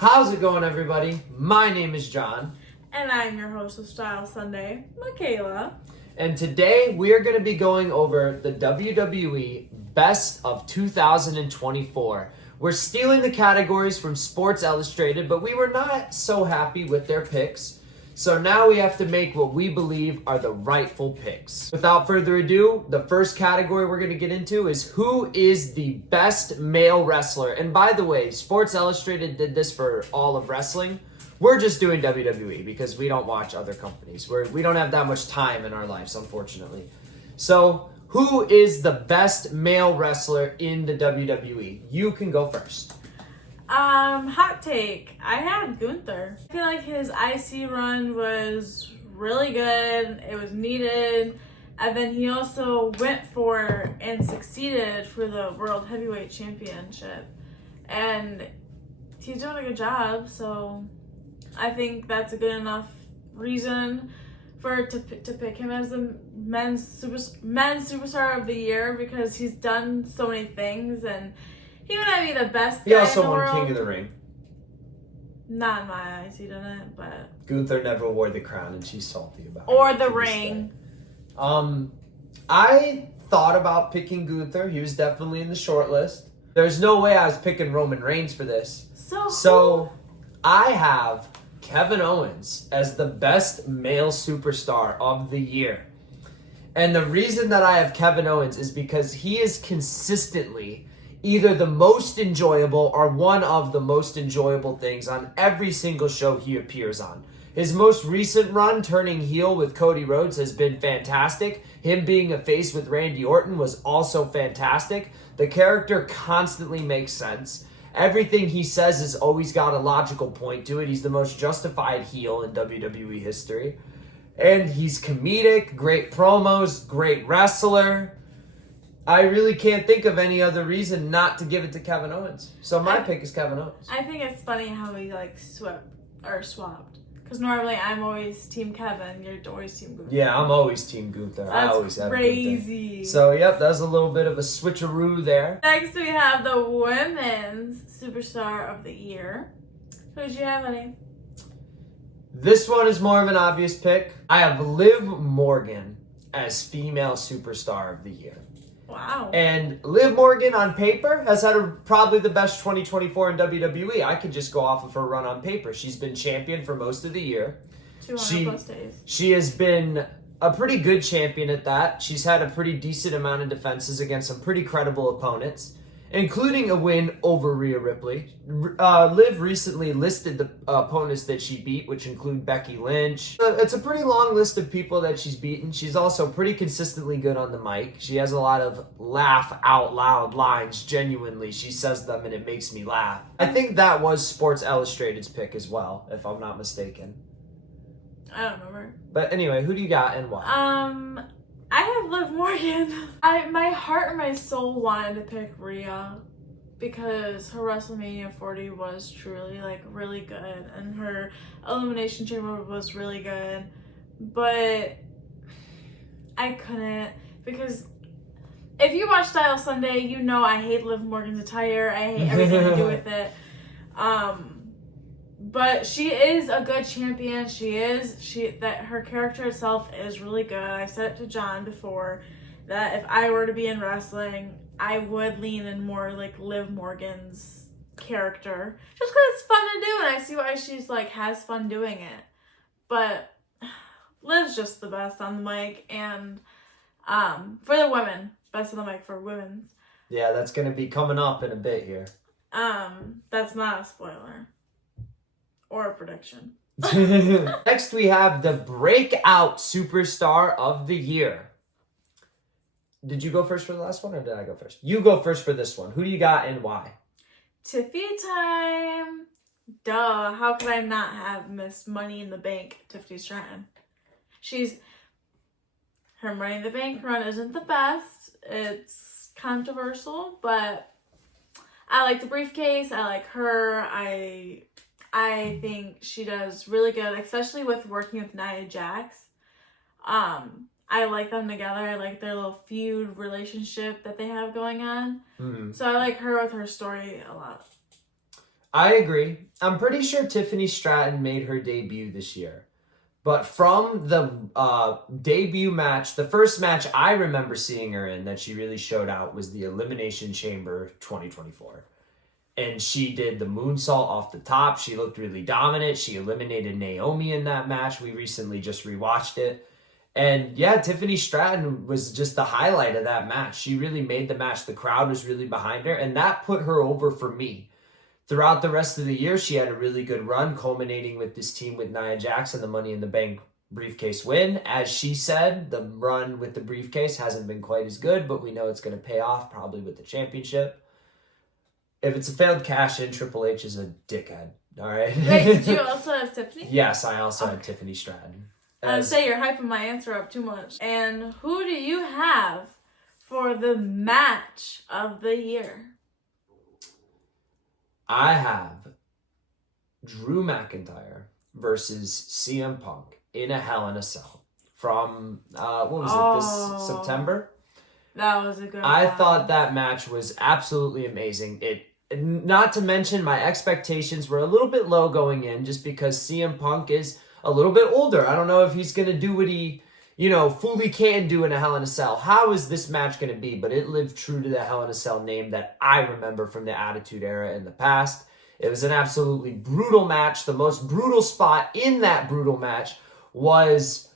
How's it going, everybody? My name is John. And I'm your host of Style Sunday, Michaela. And today we are going to be going over the WWE Best of 2024. We're stealing the categories from Sports Illustrated, but we were not so happy with their picks. So now we have to make what we believe are the rightful picks. Without further ado, the first category we're going to get into is who is the best male wrestler. And by the way, Sports Illustrated did this for all of wrestling. We're just doing WWE because we don't watch other companies. We don't have that much time in our lives, unfortunately. So who is the best male wrestler in the WWE? You can go first. Hot take. I had Gunther. I feel like his IC run was really good. It was needed. And then he also went for and succeeded for the World Heavyweight Championship. And he's doing a good job, so I think that's a good enough reason to pick him as the men's superstar of the year, because he's done so many things and he might not be the best guy He also in the won world. King of the Ring. Not in my eyes, he didn't, but... Gunther never wore the crown and she's salty about it. Or the ring. I thought about picking Gunther. He was definitely in the short list. There's no way I was picking Roman Reigns for this. So I have Kevin Owens as the best male superstar of the year. And the reason that I have Kevin Owens is because he is consistently either the most enjoyable or one of the most enjoyable things on every single show he appears on. His most recent run, turning heel with Cody Rhodes, has been fantastic. Him being a face with Randy Orton was also fantastic. The character constantly makes sense. Everything he says has always got a logical point to it. He's the most justified heel in WWE history. And he's comedic, great promos, great wrestler. I really can't think of any other reason not to give it to Kevin Owens. So my pick is Kevin Owens. I think it's funny how we swapped. Because normally I'm always Team Kevin, you're always Team Gunther. Yeah, I'm always Team Gunther. I always have crazy. Gunther. So yep, that's a little bit of a switcheroo there. Next we have the Women's Superstar of the Year. Who did you have, honey? This one is more of an obvious pick. I have Liv Morgan as Female Superstar of the Year. Wow. And Liv Morgan on paper has had probably the best 2024 in WWE. I could just go off of her run on paper. She's been champion for most of the year. 200 plus days. She has been a pretty good champion at that. She's had a pretty decent amount of defenses against some pretty credible opponents, including a win over Rhea Ripley. Liv recently listed the opponents that she beat, which include Becky Lynch. It's a pretty long list of people that she's beaten. She's also pretty consistently good on the mic. She has a lot of laugh out loud lines. Genuinely, she says them and it makes me laugh. I think that was Sports Illustrated's pick as well, if I'm not mistaken. I don't remember. But anyway, who do you got and why? I have Liv Morgan. My heart and my soul wanted to pick Rhea because her WrestleMania 40 was truly really good and her Elimination Chamber was really good, but I couldn't, because if you watch Style Sunday, you know I hate Liv Morgan's attire. I hate everything to do with it. But she is a good champion. Her character itself is really good. I said it to John before that if I were to be in wrestling, I would lean in more like Liv Morgan's character, just because it's fun to do, and I see why she's has fun doing it. But Liv's just the best on the mic, and for the women, best on the mic for women's. Yeah, that's gonna be coming up in a bit here. That's not a spoiler. Or a prediction. Next, we have the Breakout Superstar of the Year. Did you go first for the last one, or did I go first? You go first for this one. Who do you got and why? Tiffy time. Duh. How could I not have Miss Money in the Bank, Tiffany Stratton? Her Money in the Bank run isn't the best. It's controversial, but I like the briefcase. I like her. I think she does really good, especially with working with Nia Jax. I like them together. I like their little feud relationship that they have going on. Mm-hmm. So I like her with her story a lot. I agree. I'm pretty sure Tiffany Stratton made her debut this year. But from the debut match, the first match I remember seeing her in that she really showed out was the Elimination Chamber 2024. And she did the moonsault off the top. She looked really dominant. She eliminated Naomi in that match. We recently just rewatched it. And yeah, Tiffany Stratton was just the highlight of that match. She really made the match. The crowd was really behind her, and that put her over for me. Throughout the rest of the year, she had a really good run, culminating with this team with Nia Jax and the Money in the Bank briefcase win. As she said, the run with the briefcase hasn't been quite as good, but we know it's going to pay off probably with the championship. If it's a failed cash-in, Triple H is a dickhead. All right. Wait, did you also have Tiffany? Yes, I also had Tiffany Stratton. I would say you're hyping my answer up too much. And who do you have for the match of the year? I have Drew McIntyre versus CM Punk in a Hell in a Cell from, this September? That was a good one. I thought that match was absolutely amazing. Not to mention my expectations were a little bit low going in just because CM Punk is a little bit older. I don't know if he's going to do what he, fully can do in a Hell in a Cell. How is this match going to be? But it lived true to the Hell in a Cell name that I remember from the Attitude Era in the past. It was an absolutely brutal match. The most brutal spot in that brutal match was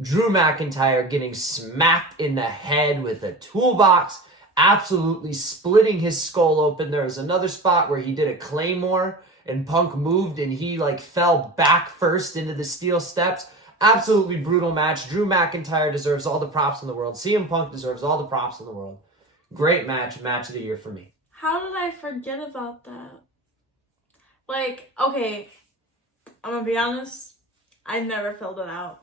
Drew McIntyre getting smacked in the head with a toolbox, absolutely splitting his skull open. There was another spot where he did a Claymore and Punk moved and he fell back first into the steel steps. Absolutely brutal match. Drew McIntyre deserves all the props in the world. CM Punk deserves all the props in the world. Great match. Match of the year for me. How did I forget about that? Okay, I'm going to be honest. I never filled it out.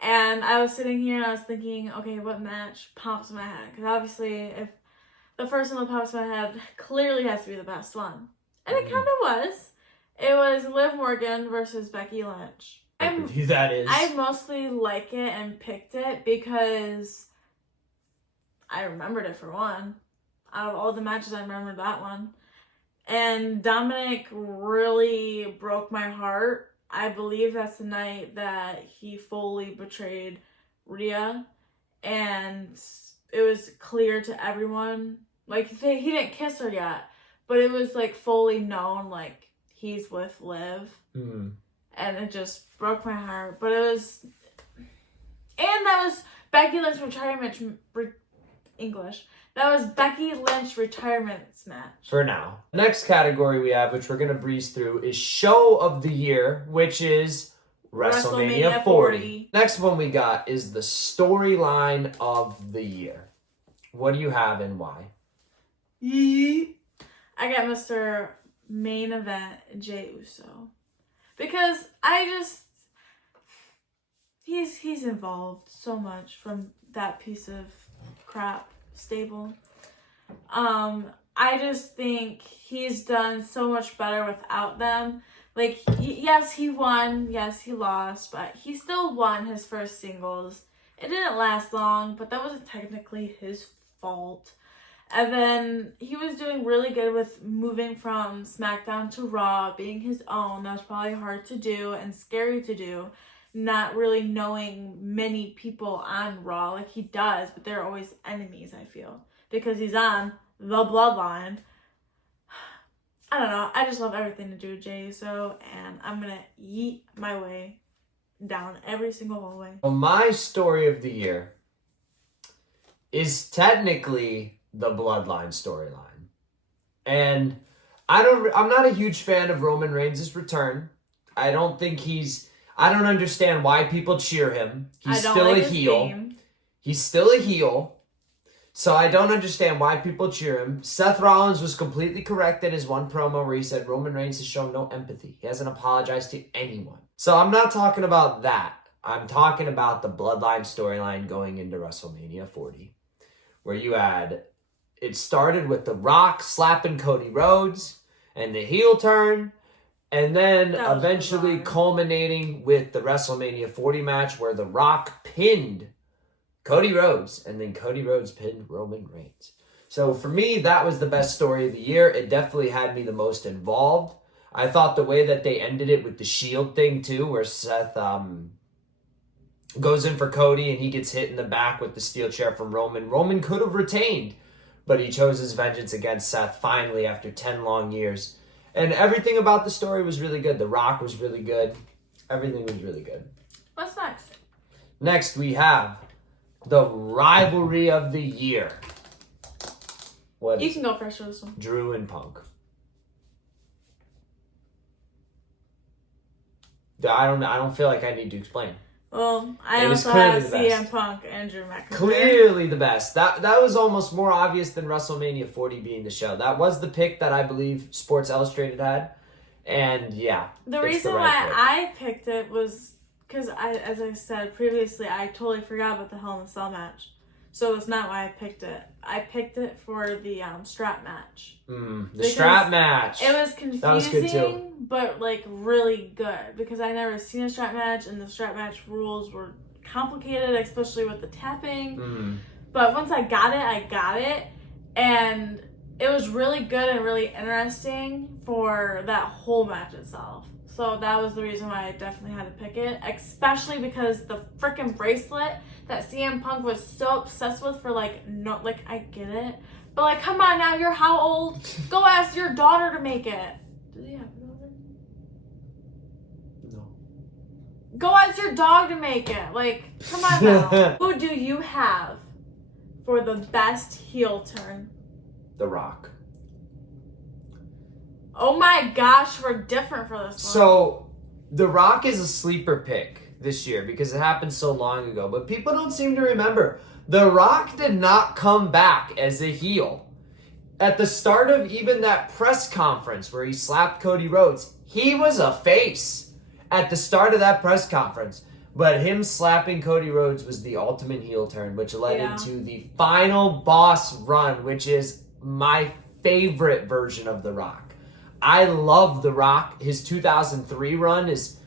And I was sitting here and I was thinking, okay, what match pops in my head? Because obviously, if the first one that pops in my head clearly has to be the best one. And it kind of was. It was Liv Morgan versus Becky Lynch. That is. I mostly like it and picked it because I remembered it for one. Out of all the matches, I remembered that one. And Dominic really broke my heart. I believe that's the night that he fully betrayed Rhea. And it was clear to everyone. He didn't kiss her yet. But it was, fully known, he's with Liv. Mm. And it just broke my heart. But it was... And that was Becky Lynch retirement... English. That was Becky Lynch retirement match. For now. Next category we have, which we're going to breeze through, is Show of the Year, which is WrestleMania 40. Next one we got is the Storyline of the Year. What do you have and why? I got Mr. Main Event Jey Uso. Because he's involved so much from that piece of crap stable. I just think he's done so much better without them. Yes, he won. Yes, he lost. But he still won his first singles. It didn't last long, but that wasn't technically his fault. And then he was doing really good with moving from SmackDown to Raw, being his own. That was probably hard to do and scary to do. Not really knowing many people on Raw like he does, but they're always enemies, I feel. Because he's on the Bloodline. I don't know. I just love everything to do with Jey Uso, and I'm going to yeet my way down every single hallway. Well, my story of the year is technically the Bloodline storyline. And I'm not a huge fan of Roman Reigns' return. I don't understand why people cheer him. He's still a heel. He's still a heel. So I don't understand why people cheer him. Seth Rollins was completely correct in his one promo where he said Roman Reigns has shown no empathy. He hasn't apologized to anyone. So I'm not talking about that. I'm talking about the Bloodline storyline going into WrestleMania 40. Where it started with The Rock slapping Cody Rhodes and the heel turn. And then eventually culminating with the WrestleMania 40 match where The Rock pinned Cody Rhodes. And then Cody Rhodes pinned Roman Reigns. So for me, that was the best story of the year. It definitely had me the most involved. I thought the way that they ended it with the Shield thing too, where Seth goes in for Cody and he gets hit in the back with the steel chair from Roman. Roman could have retained, but he chose his vengeance against Seth finally after 10 long years. And everything about the story was really good. The Rock was really good. Everything was really good. What's next? Next, we have the rivalry of the year. What you can go first for this one. Drew and Punk. I don't feel like I need to explain. Well, I also have CM Punk and Drew McIntyre. Clearly the best. That was almost more obvious than WrestleMania 40 being the show. That was the pick that I believe Sports Illustrated had. And yeah. The reason why I picked it was because, as I said previously, I totally forgot about the Hell in a Cell match. So that's not why I picked it. I picked it for the strap match. The strap match. It was confusing, that was good too. But like really good because I never seen a strap match and the strap match rules were complicated, especially with the tapping. But once I got it, and it was really good and really interesting for that whole match itself. So that was the reason why I definitely had to pick it, especially because the freaking bracelet that CM Punk was so obsessed with for I get it, but like, come on now, you're how old? Go ask your daughter to make it. Do they have a daughter? No. Go ask your dog to make it. Like, come on now. Who do you have for the best heel turn? The Rock. Oh my gosh, we're different for this one. So, The Rock is a sleeper pick this year because it happened so long ago, but people don't seem to remember. The Rock did not come back as a heel. At the start of even that press conference where he slapped Cody Rhodes, he was a face at the start of that press conference. But him slapping Cody Rhodes was the ultimate heel turn, which led into the final boss run, which is my favorite version of The Rock. I love The Rock. His 2003 run is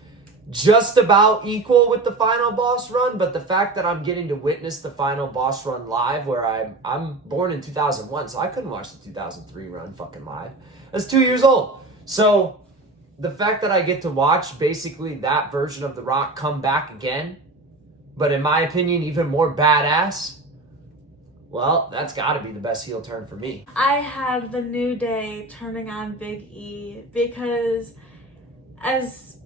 just about equal with the final boss run, but the fact that I'm getting to witness the final boss run live, where I'm born in 2001, so I couldn't watch the 2003 run fucking live. That's 2 years old. So the fact that I get to watch basically that version of The Rock come back again, but in my opinion, even more badass, well, that's got to be the best heel turn for me. I had the New Day turning on Big E because as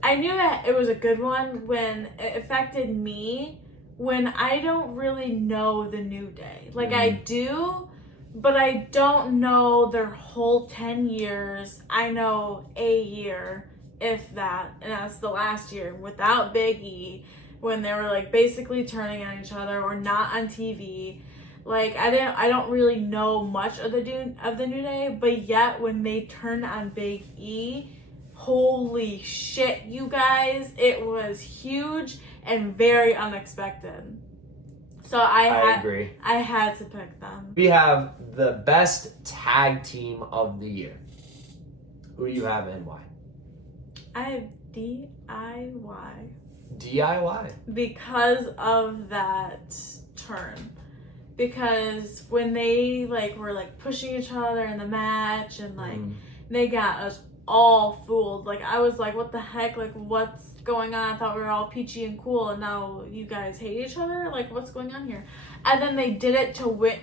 I knew that it was a good one when it affected me when I don't really know the New Day. Like I do, but I don't know their whole 10 years. I know a year, if that, and that's the last year without Big E when they were like basically turning on each other or not on TV. Like I don't really know much of the New Day, but yet when they turned on Big E, holy shit, you guys, it was huge and very unexpected. So I agree. I had to pick them. We have the best tag team of the year. Who do you have and why? I have DIY. DIY. Because of that turn. Because when they were pushing each other in the match and they got us all fooled. Like I was like, what the heck? Like what's going on? I thought we were all peachy and cool and now you guys hate each other? Like what's going on here? And then they did it to win,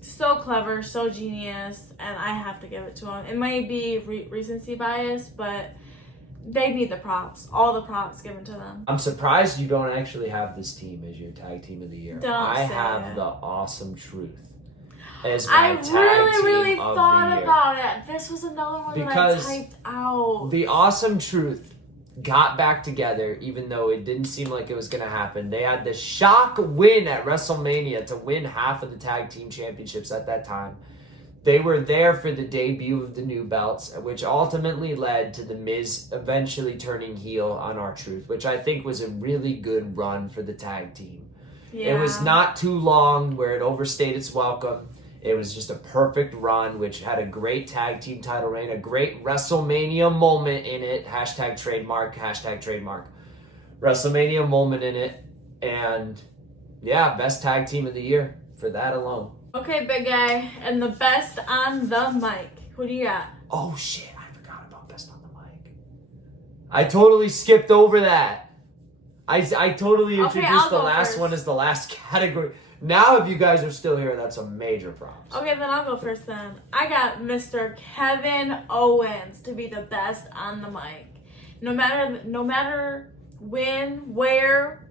so clever, so genius, and I have to give it to them. It might be recency bias, but they need the props. All the props given to them. I'm surprised you don't actually have this team as your tag team of the year. I have the Awesome Truth as my I tag team really of thought the year. about it. This was another one Because that I typed out. The Awesome Truth got back together even though it didn't seem like it was going to happen. They had the shock win at WrestleMania to win half of the tag team championships at that time. They were there for the debut of the new belts, which ultimately led to The Miz eventually turning heel on R-Truth, which I think was a really good run for the tag team. Yeah. It was not too long where it overstayed its welcome. It was just a perfect run, which had a great tag team title reign, a great WrestleMania moment in it, hashtag trademark, WrestleMania moment in it, and yeah, best tag team of the year for that alone. Okay, big guy, and the best on the mic. Who do you got? Oh shit, I forgot about best on the mic. I totally skipped over that. I totally introduced the last one as the last category. Now if you guys are still here, that's a major props. Okay, then I'll go first then. I got Mr. Kevin Owens to be the best on the mic. No matter when, where,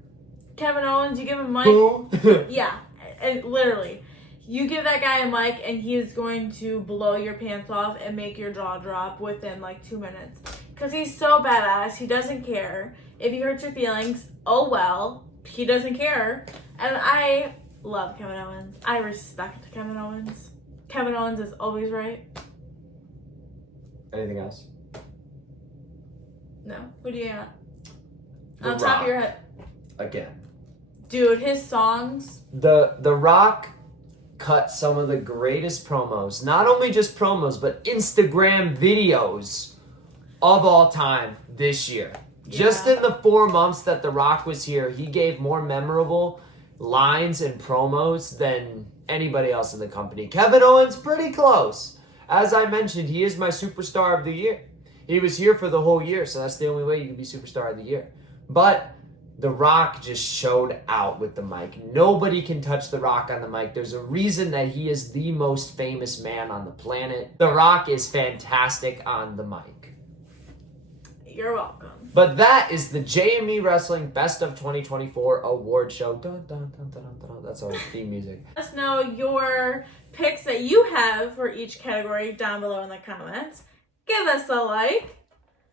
Kevin Owens, you give him a mic. Who? Yeah, literally. You give that guy a mic and he is going to blow your pants off and make your jaw drop within like 2 minutes. Because he's so badass. He doesn't care. If he hurts your feelings, oh well. He doesn't care. And I love Kevin Owens. I respect Kevin Owens. Kevin Owens is always right. Anything else? No. Who do you got? The On top of your Rock. head. Again. Dude, his songs. The Rock cut some of the greatest promos. Not only just promos, but Instagram videos of all time this year. Yeah. Just in the 4 months that The Rock was here, he gave more memorable lines and promos than anybody else in the company. Kevin Owens, pretty close. As I mentioned, he is my superstar of the year. He was here for the whole year, so that's the only way you can be superstar of the year. But The Rock just showed out with the mic. Nobody can touch The Rock on the mic. There's a reason that he is the most famous man on the planet. The Rock is fantastic on the mic. You're welcome. But that is the JME Wrestling Best of 2024 award show. Dun, dun, dun, dun, dun, dun. That's our theme music. Let us know your picks that you have for each category down below in the comments. Give us a like.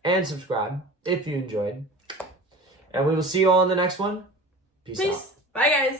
And subscribe if you enjoyed. And we will see you all in the next one. Peace out. Bye, guys.